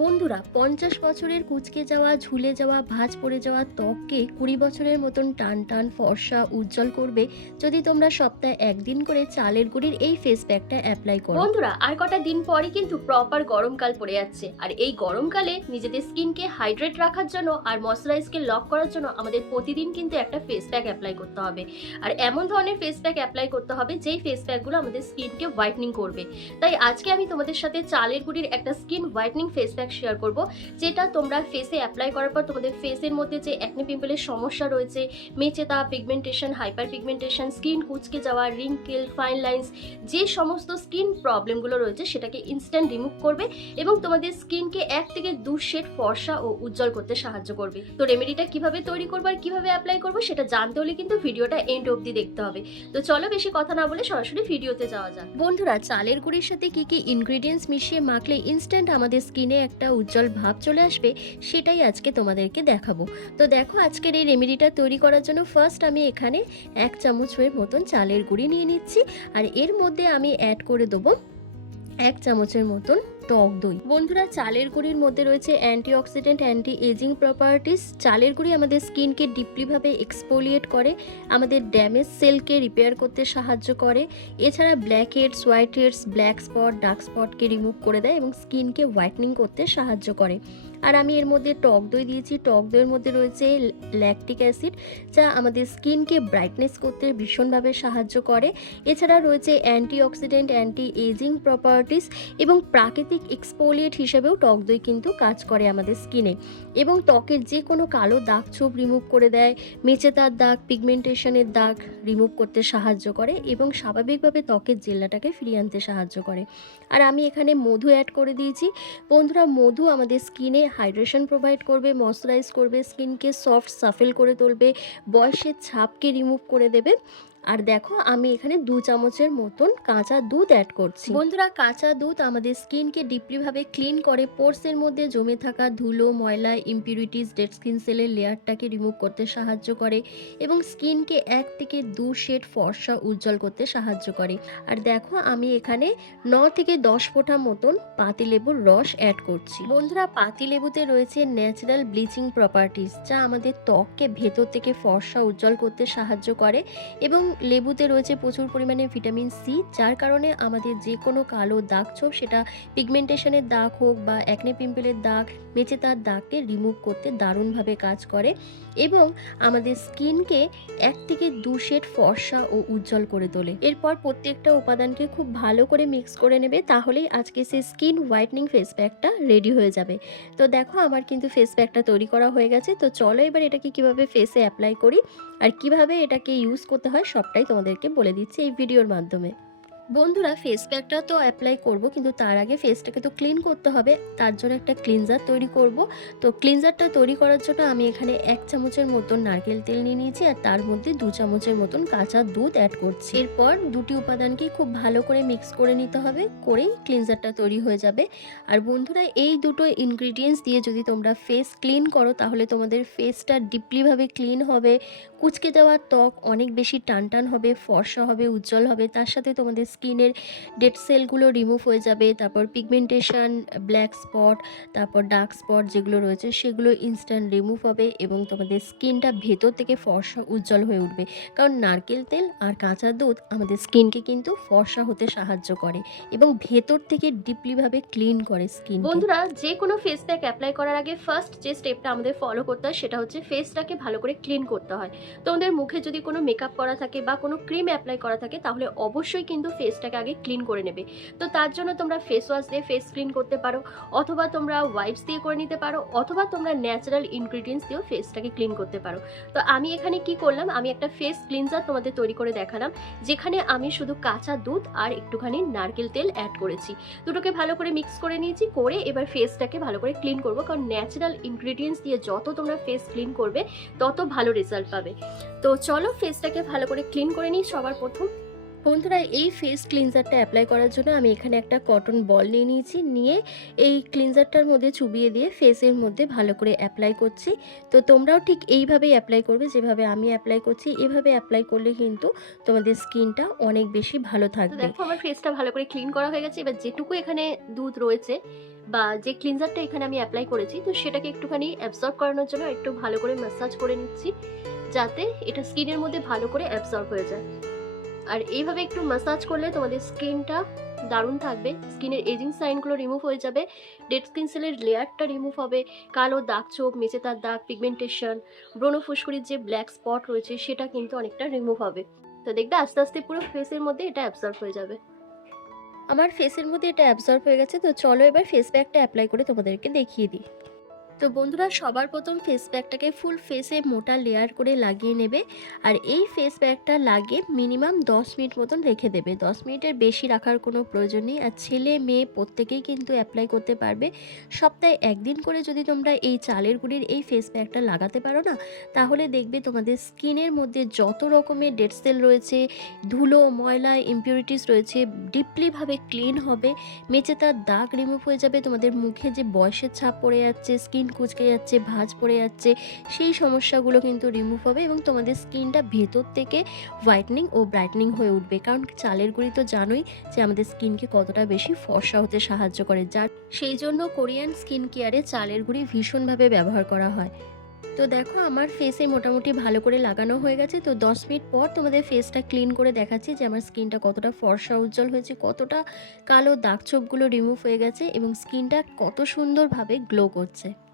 বন্ধুরা, পঞ্চাশ বছরের কুচকে যাওয়া, ঝুলে যাওয়া, ভাঁজ পড়ে যাওয়া ত্বককে কুড়ি বছরের মতন টান টান ফর্সা উজ্জ্বল করবে যদি তোমরা সপ্তাহে একদিন করে চালের গুঁড়ির এই ফেস প্যাকটা অ্যাপ্লাই করো। বন্ধুরা, আর কটা দিন পরে কিন্তু প্রপার গরমকাল পড়ে যাচ্ছে। আর এই গরমকালে নিজেদের স্কিনকে হাইড্রেট রাখার জন্য আর ময়শ্চারাইজকে লক করার জন্য আমাদের প্রতিদিন কিন্তু একটা ফেস প্যাক অ্যাপ্লাই করতে হবে। আর এমন ধরনের ফেস প্যাক অ্যাপ্লাই করতে হবে যেই ফেস প্যাকগুলো আমাদের স্কিনকে হোয়াইটনিং করবে। তাই আজকে আমি তোমাদের সাথে চালের গুঁড়ির একটা skin whitening face pack share করব, যেটা তোমরা ফেসে অ্যাপ্লাই করার পর তোমাদের ফেসের মধ্যে যে অ্যাকনে পিম্পলের সমস্যা রয়েছে, মেচেতা পিগমেন্টেশন হাইপার পিগমেন্টেশন স্কিন কুচকে যাওয়া রিঙ্কেল ফাইন লাইন্স যে সমস্ত স্কিন প্রবলেমগুলো রয়েছে সেটাকে ইনস্ট্যান্ট রিমুভ করবে এবং তোমাদের স্কিনকে এক থেকে দু শেড ফর্সা ও উজ্জ্বল করতে সাহায্য করবে। তো রেমেডিটা কীভাবে তৈরি করব আর কীভাবে অ্যাপ্লাই করব সেটা জানতে হলে কিন্তু ভিডিওটা এন্ড অবধি দেখতে হবে। তো চলো বেশি কথা না বলে সরাসরি ভিডিওতে যাওয়া যাক। বন্ধুরা, চালের গুঁড়ির সাথে কি কি ইনগ্রিডিয়েন্টস মিশিয়ে মাখলে ইনস্ট্যান্ট আমাদের স্কিনে একটা উজ্জ্বল ভাব চলে আসবে, সেটাই আজকে তোমাদেরকে দেখাবো। তো দেখো আজকের এই রেমেডিটা তৈরি করার জন্য ফার্স্ট আমি এখানে এক চামচের মতন চালের গুঁড়ি নিয়ে নিচ্ছি, আর এর মধ্যে আমি অ্যাড করে দেবো এক চামচের মতন টক দই। বন্ধুরা, চালের গুঁড়ির মধ্যে রয়েছে অ্যান্টিঅক্সিডেন্ট অ্যান্টি এজিং প্রপার্টিস চালের গুঁড়ি আমাদের স্কিনকে ডিপলিভাবে এক্সপোলিয়েট করে, আমাদের ড্যামেজ সেলকে রিপেয়ার করতে সাহায্য করে। এছাড়া blackheads whiteheads black spot dark স্পটকে remove করে দেয় এবং স্কিনকে হোয়াইটনিং করতে সাহায্য করে। আর আমি এর মধ্যে টক দই দিয়েছি। টক দইয়ের মধ্যে রয়েছে ল্যাকটিক অ্যাসিড যা আমাদের স্কিনকে ব্রাইটনেস করতে ভীষণভাবে সাহায্য করে। এছাড়া রয়েছে অ্যান্টিঅক্সিডেন্ট অ্যান্টি এজিং প্রপার্টিস এবং প্রাকৃতিক এক্সপোলিয়েট হিসেবেও টক দই কিন্তু কাজ করে আমাদের স্কিনে এবং ত্বকের যে কোনো কালো দাগ ছোপ রিমুভ করে দেয় মেচেতার দাগ পিগমেন্টেশনের দাগ রিমুভ করতে সাহায্য করে এবং স্বাভাবিকভাবে ত্বকের জেল্লাটাকে ফিরিয়ে আনতে সাহায্য করে। আর আমি এখানে মধু অ্যাড করে দিয়েছি। বন্ধুরা, মধু আমাদের স্কিনে হাইড্রেশন প্রোভাইড করবে ময়শ্চারাইজ করবে স্কিনকে সফট সাফেল করে তুলবে, বয়সের ছাপকে রিমুভ করে দেবে। আর দেখো, আমি এখানে দু চামচের মতন কাঁচা দুধ অ্যাড করছি। বন্ধুরা, কাঁচা দুধ আমাদের স্কিনকে ডিপলিভাবে ক্লিন করে পোর্সের মধ্যে জমে থাকা ধুলো, ময়লা ইম্পিউরিটিস ডেড স্কিন সেলের লেয়ারটাকে রিমুভ করতে সাহায্য করে এবং স্কিনকে এক থেকে দু শেড ফর্সা উজ্জ্বল করতে সাহায্য করে। আর দেখো, আমি এখানে ন থেকে দশ ফোঁটা মতন পাতিলেবুর রস অ্যাড করছি। বন্ধুরা পাতিলেবুতে রয়েছে ন্যাচারাল ব্লিচিং প্রপার্টিস যা আমাদের ত্বককে ভেতর থেকে ফর্সা উজ্জ্বল করতে সাহায্য করে এবং লেবুতে রয়েছে প্রচুর পরিমাণে ভিটামিন সি, যার কারণে আমাদের যে কোনো কালো দাগ ছোপ, সেটা পিগমেন্টেশনের দাগ হোক বা অ্যাকনে পিম্পলের দাগ, মেচে তার দাগকে রিমুভ করতে দারুণভাবে কাজ করে এবং আমাদের স্কিনকে এক থেকে দু শেড ফর্সা ও উজ্জ্বল করে তোলে। এরপর প্রত্যেকটা উপাদানকে খুব ভালো করে মিক্স করে নেবে, তাহলেই আজকে সেই স্কিন হোয়াইটনিং ফেস প্যাকটা রেডি হয়ে যাবে। তো দেখো, আমার কিন্তু ফেস প্যাকটা তৈরি করা হয়ে গেছে, তো চলো এবার এটাকে কীভাবে ফেসে অ্যাপ্লাই করি আর কীভাবে এটাকে ইউজ করতে হয় সবটাই তোমাদেরকে বলে দিচ্ছি এই ভিডিওর মাধ্যমে। বন্ধুরা ফেস প্যাকটা তো অ্যাপ্লাই করব, কিন্তু তার আগে ফেসটাকে তো ক্লিন করতে হবে। তার জন্য একটা ক্লিনজার তৈরি করব। তো ক্লিনজারটা তৈরি করার জন্য আমি এখানে এক চামচের মতন নারকেল তেল নিয়ে নিয়েছি আর তার মধ্যে দু চামচের মতন কাঁচা দুধ অ্যাড করছি। এরপর দুটি উপাদানকে খুব ভালো করে মিক্স করে নিতে হবে, করেই ক্লিনজারটা তৈরি হয়ে যাবে। আর বন্ধুরা, এই দুটো ইনগ্রিডিয়েন্টস দিয়ে যদি তোমরা ফেস ক্লিন করো, তাহলে তোমাদের ফেসটা ডিপলিভাবে ক্লিন হবে। কুচকে যাওয়া ত্বক অনেক বেশি টান টান হবে, ফর্সা হবে, উজ্জ্বল হবে। তার সাথে তোমাদের স্কিনের ডেড সেলগুলো রিমুভ হয়ে যাবে। তারপর পিগমেন্টেশন, ব্ল্যাক স্পট, তারপর ডার্ক স্পট যেগুলো রয়েছে সেগুলো ইনস্ট্যান্ট রিমুভ হবে এবং তোমাদের স্কিনটা ভেতর থেকে ফর্সা, উজ্জ্বল হয়ে উঠবে। কারণ নারকেল তেল আর কাঁচা দুধ আমাদের স্কিনকে কিন্তু ফর্সা হতে সাহায্য করে এবং ভেতর থেকে ডিপলিভাবে ক্লিন করে স্কিন বন্ধুরা যে কোনো ফেস প্যাক অ্যাপ্লাই করার আগে ফার্স্ট যে স্টেপটা আমাদের ফলো করতে হয় সেটা হচ্ছে ফেসটাকে ভালো করে ক্লিন করতে হয়। তোমাদের মুখে যদি কোনো মেকআপ করা থাকে বা কোনো ক্রিম অ্যাপ্লাই করা থাকে, তাহলে অবশ্যই কিন্তু ফেসটাকে আগে ক্লিন করে নেবে। তো তার জন্য তোমরা ফেস ওয়াশ দিয়ে ফেস ক্লিন করতে পারো, অথবা তোমরা ওয়াইপস দিয়ে করে নিতে পারো, অথবা তোমরা ন্যাচারাল ইনগ্রিডিয়েন্টস দিয়েও ফেসটাকে ক্লিন করতে পারো। তো আমি এখানে কি করলাম? আমি একটা ফেস ক্লিনজার তোমাদের তৈরি করে দেখালাম, যেখানে আমি শুধু কাঁচা দুধ আর একটুখানি নারকেল তেল অ্যাড করেছি। দুটোকে ভালো করে মিক্স করে নিয়েছি, করে এবার ফেসটাকে ভালো করে ক্লিন করব, কারণ ন্যাচারাল ইনগ্রিডিয়েন্টস দিয়ে যত তোমরা ফেস ক্লিন করবে, তত ভালো রেজাল্ট পাবে। তো চলো ফেসটাকে ভালো করে ক্লিন করে নিই সবার প্রথম। বন্ধুরা এই ফেস ক্লিনজারটা অ্যাপ্লাই করার জন্য আমি এখানে একটা কটন বল নিয়ে নিয়েছি। নিয়ে এই ক্লিনজারটার মধ্যে চুবিয়ে দিয়ে ফেসের মধ্যে ভালো করে অ্যাপ্লাই করছি। তো তোমরাও ঠিক এইভাবেই অ্যাপ্লাই করবে যেভাবে আমি অ্যাপ্লাই করছি এভাবে অ্যাপ্লাই করলে কিন্তু তোমাদের স্কিনটা অনেক বেশি ভালো থাকবে। দেখো আমার ফেসটা ভালো করে ক্লিন করা হয়ে গেছে। এবার যেটুকু এখানে দুধ রয়েছে বা যে ক্লিনজারটা এখানে আমি অ্যাপ্লাই করেছি তো সেটাকে একটুখানি অ্যাবজর্ব করানোর জন্য একটু ভালো করে ম্যাসাজ করে নিচ্ছি। যাতে এটা স্কিনের মধ্যে ভালো করে অ্যাবজর্ব হয়ে যায়। আর এইভাবে একটু ম্যাসাজ করলে তোমাদের স্কিনটা দারুণ থাকবে। স্কিনের এজিং সাইনগুলো রিমুভ হয়ে যাবে। ডেড স্কিন সেলের লেয়ারটা রিমুভ হবে। কালো দাগ চোখ মেচেতার দাগ পিগমেন্টেশন ব্রণ ফুসকুড়ির যে ব্ল্যাক স্পট রয়েছে সেটা কিন্তু অনেকটা রিমুভ হবে। তো দেখবে আস্তে আস্তে পুরো ফেসের মধ্যে এটা অ্যাবজর্ব হয়ে যাবে। আমার ফেসের মধ্যে এটা অ্যাবজর্ব হয়ে গেছে। তো চলো এবার ফেস প্যাকটা অ্যাপ্লাই করে তোমাদেরকে দেখিয়ে দিই। তো বন্ধুরা সবার প্রথম ফেস প্যাকটাকে ফুল ফেসে মোটা লেয়ার করে লাগিয়ে নেবে আর এই ফেস প্যাকটা লাগিয়ে মিনিমাম 10 মিনিট মতন রেখে দেবে। 10 মিনিটের বেশি রাখার কোনো প্রয়োজন নেই আর ছেলে মেয়ে প্রত্যেকেই কিন্তু অ্যাপ্লাই করতে পারবে। সপ্তাহে একদিন করে যদি তোমরা এই চালের গুঁড়ির এই ফেস প্যাকটা লাগাতে পারো না, তাহলে দেখবে তোমাদের স্কিনের মধ্যে যত রকমের ডেড সেল রয়েছে, ধুলো, ময়লা ইম্পিউরিটিস রয়েছে ডিপলিভাবে ক্লিন হবে মেচে তার দাগ রিমুভ হয়ে যাবে, তোমাদের মুখে যে বয়সের ছাপ পড়ে যাচ্ছে স্কিন কুচকে যাচ্ছে, ভাঁজ পড়ে যাচ্ছে, সেই সমস্যাগুলো কিন্তু রিমুভ হবে এবং তোমাদের স্কিনটা ভেতর থেকে হোয়াইটনিং ও ব্রাইটনিং হয়ে উঠবে। কারণ চালের গুঁড়ি তো জানোই যে আমাদের স্কিনকে কতটা বেশি ফর্সা হতে সাহায্য করে। যার, সেই জন্য কোরিয়ান স্কিন কেয়ারে চালের গুঁড়ি ভীষণভাবে ব্যবহার করা হয়। তো দেখো আমার ফেসে মোটামুটি ভালো করে লাগানো হয়ে গেছে। তো দশ মিনিট পর তোমাদের ফেসটা ক্লিন করে দেখাচ্ছি যে আমার স্কিনটা কতটা ফর্সা, উজ্জ্বল হয়েছে, কতটা কালো দাগ ছোপগুলো রিমুভ হয়ে গেছে এবং স্কিনটা কত সুন্দরভাবে গ্লো করছে।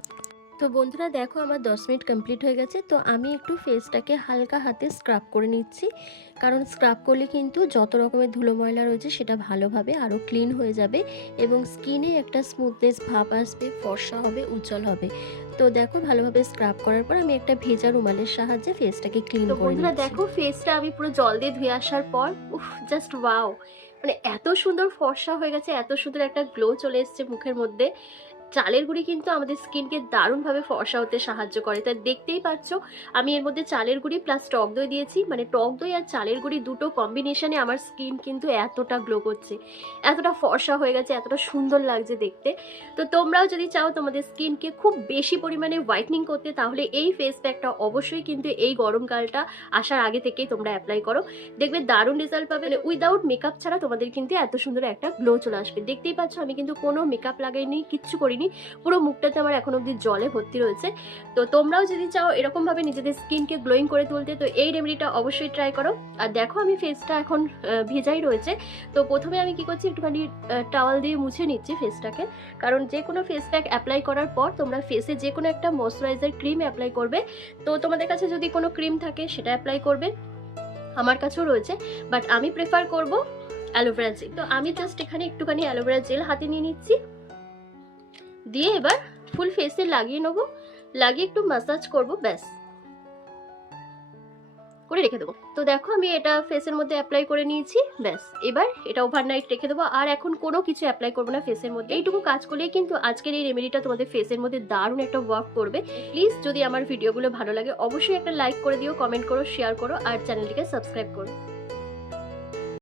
তো বন্ধুরা দেখো আমার দশ মিনিট কমপ্লিট হয়ে গেছে তো আমি একটু ফেসটাকে হালকা হাতে স্ক্রাব করে নিচ্ছি। কারণ স্ক্রাব করলে কিন্তু যত রকমের ধুলো ময়লা রয়েছে সেটা ভালোভাবে আরও ক্লিন হয়ে যাবে এবং স্কিনে একটা স্মুথনেস ভাব আসবে ফর্সা হবে উজ্জ্বল হবে। তো দেখো ভালোভাবে স্ক্রাব করার পর আমি একটা ভেজা রুমালের সাহায্যে ফেসটাকে ক্লিন করে বন্ধুরা নিচ্ছি। দেখো ফেসটা আমি পুরো জল দিয়ে ধুয়ে আসার পর উফ জাস্ট ওয়াও মানে এত সুন্দর ফর্সা হয়ে গেছে এত সুন্দর একটা গ্লো চলে এসেছে মুখের মধ্যে। চালের গুঁড়ি কিন্তু আমাদের স্কিনকে দারুণভাবে ফর্সা হতে সাহায্য করে। তাই দেখতেই পাচ্ছ, আমি এর মধ্যে চালের গুঁড়ি প্লাস টক দই দিয়েছি। মানে টক দই আর চালের গুঁড়ি দুটো কম্বিনেশনে আমার স্কিন কিন্তু এতটা গ্লো করছে, এতটা ফর্সা হয়ে গেছে, এতটা সুন্দর লাগছে দেখতে। তো তোমরাও যদি চাও তোমাদের স্কিনকে খুব বেশি পরিমাণে হোয়াইটনিং করতে, তাহলে এই ফেস প্যাকটা অবশ্যই কিন্তু এই গরমকালটা আসার আগে থেকেই তোমরা অ্যাপ্লাই করো। দেখবে দারুণ রেজাল্ট পাবে। উইদাউট মেকআপ ছাড়া তোমাদের কিন্তু এত সুন্দর একটা গ্লো চলে আসবে। দেখতেই পাচ্ছ, আমি কিন্তু কোনো মেকআপ লাগাইনি, কিচ্ছু করিনি। পুরো মুখটাতে আমার এখন অবধি জলে ভর্তি রয়েছে। তো তোমরাও যদি চাও এরকমভাবে নিজেদের স্কিনকে গ্লোয়িং করে তুলতে, তো এই রেমেডিটা অবশ্যই ট্রাই করো। আর দেখো আমি ফেসটা এখন ভেজাই রয়েছে। তো প্রথমে আমি কি করছি, একটুখানি টাওয়াল দিয়ে মুছে নিচ্ছি ফেসটাকে কারণ যে কোনো ফেস প্যাক অ্যাপ্লাই করার পর তোমরা ফেসে যে কোনো একটা ময়শ্চারাইজার ক্রিম অ্যাপ্লাই করবে। তো তোমাদের কাছে যদি কোনো ক্রিম থাকে, সেটা অ্যাপ্লাই করবে। আমার কাছেও রয়েছে। বাট আমি প্রেফার করব অ্যালোভেরা জেল তো আমি জাস্ট এখানে একটুখানি অ্যালোভেরা জেল হাতে নিয়ে নিচ্ছি। দিয়ে এবার ফুল ফেসে লাগিয়ে নেব। লাগিয়ে একটু মাসাজ করব, ব্যাস। করে রেখে দেবো। তো দেখো, আমি এটা ফেসের মধ্যে অ্যাপ্লাই করে নিয়েছি, ব্যাস। এবার এটা ওভারনাইট রেখে দেবো। আর এখন কোনো কিছু অ্যাপ্লাই করব না ফেসের মধ্যে। এইটুকু কাজ করলেই কিন্তু আজকের এই রেমেডিটা তোমাদের ফেসের মধ্যে দারুণ একটা ওয়ার্ক করবে। প্লিজ যদি আমার ভিডিওগুলো ভালো লাগে, অবশ্যই একটা লাইক করে দিও কমেন্ট করো শেয়ার করো, আর চ্যানেলটিকে সাবস্ক্রাইব করো।